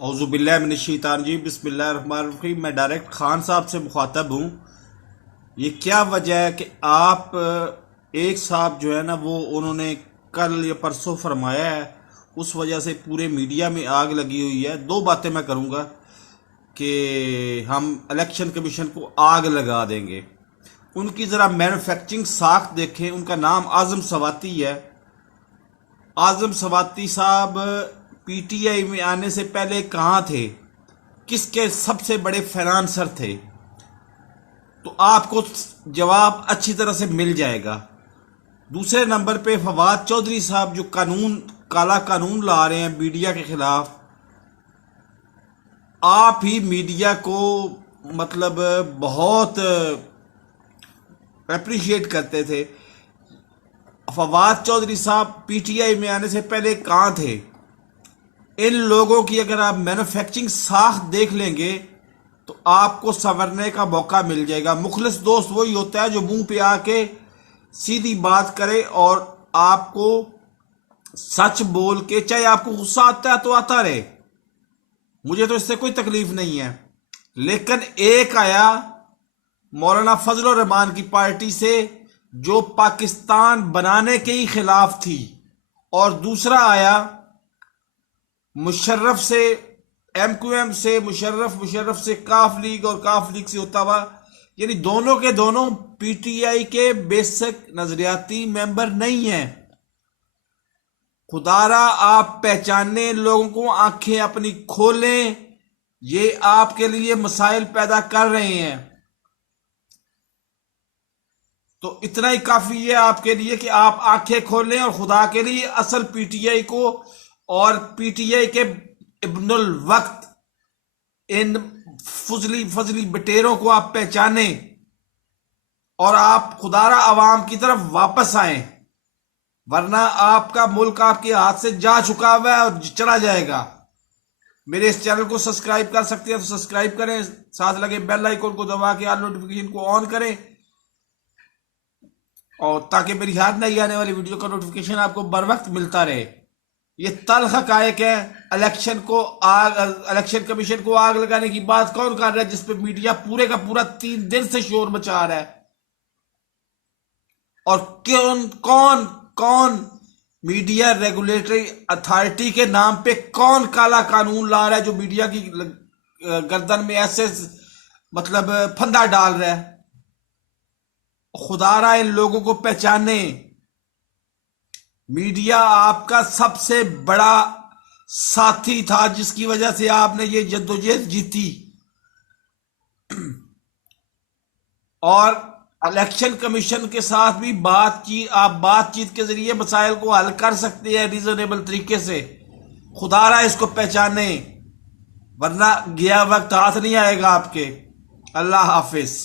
औज़ुबिल्लाहि मिनश्शैतानिर्रजीम बिस्मिल्लाहिर्रहमानिर्रहीम। मैं डायरेक्ट खान साहब से मुखातब हूँ। ये क्या वजह है कि आप एक साहब जो है ना वो उन्होंने कल या परसों फरमाया है, उस वजह से पूरे मीडिया में आग लगी हुई है। दो बातें मैं करूँगा कि हम इलेक्शन कमीशन को आग लगा देंगे। उनकी ज़रा मैन्युफैक्चरिंग साख देखें। उनका नाम आज़म सवाती है। आज़म सवाती साहब पीटीआई में आने से पहले कहाँ थे, किसके सबसे बड़े फाइनेंसर थे, तो आपको जवाब अच्छी तरह से मिल जाएगा। दूसरे नंबर पे फवाद चौधरी साहब जो काला कानून ला रहे हैं मीडिया के खिलाफ, आप ही मीडिया को मतलब बहुत अप्रिशिएट करते थे। फवाद चौधरी साहब पीटीआई में आने से पहले कहाँ थे? इन लोगों की अगर आप मैन्युफैक्चरिंग साख देख लेंगे तो आपको संवरने का मौका मिल जाएगा। मुखलिस दोस्त वही होता है जो मुंह पे आके सीधी बात करे और आपको सच बोल के, चाहे आपको गुस्सा आता है तो आता रहे, मुझे तो इससे कोई तकलीफ नहीं है। लेकिन एक आया मौलाना फजल रहमान की पार्टी से जो पाकिस्तान बनाने के ही खिलाफ थी, और दूसरा आया मुशर्रफ से, एमक्यूएम से मुशर्रफ से काफ लीग और काफ लीग से होता हुआ, यानी दोनों के दोनों पीटीआई के बेसिक नजरियाती मेंबर नहीं हैं। खुदारा आप पहचाने लोगों को, आंखें अपनी खोलें। ये आपके लिए मसाइल पैदा कर रहे हैं। तो इतना ही काफी है आपके लिए कि आप आंखें खोलें और खुदा के लिए असल पीटीआई को और पीटीआई के इब्नुल वक्त इन फजली बटेरों को आप पहचाने और आप खुदारा अवाम की तरफ वापस आए, वरना आपका मुल्क आपके हाथ से जा चुका हुआ है और चला जाएगा। मेरे इस चैनल को सब्सक्राइब कर सकते हैं तो सब्सक्राइब करें, साथ लगे बेल आइकन को दबा के ऑल नोटिफिकेशन को ऑन करें, और ताकि मेरी हर नई आने वाली वीडियो का नोटिफिकेशन आपको बर वक्त मिलता रहे। ये तल्ख हकायक है। इलेक्शन कमीशन को आग लगाने की बात कौन कर रहा है, जिसपे मीडिया पूरे का पूरा 3 दिन से शोर मचा रहा है? और कौन कौन मीडिया रेगुलेटरी अथॉरिटी के नाम पे कौन काला कानून ला रहा है जो मीडिया की गर्दन में ऐसे मतलब फंदा डाल रहा है? खुदारा इन लोगों को पहचाने। मीडिया आपका सबसे बड़ा साथी था जिसकी वजह से आपने ये जद्दोजहद जीती, और इलेक्शन कमीशन के साथ भी आप बातचीत के जरिए मसाइल को हल कर सकते हैं रीजनेबल तरीके से। खुदारा इसको पहचाने, वरना गया वक्त हाथ नहीं आएगा आपके। अल्लाह हाफिज।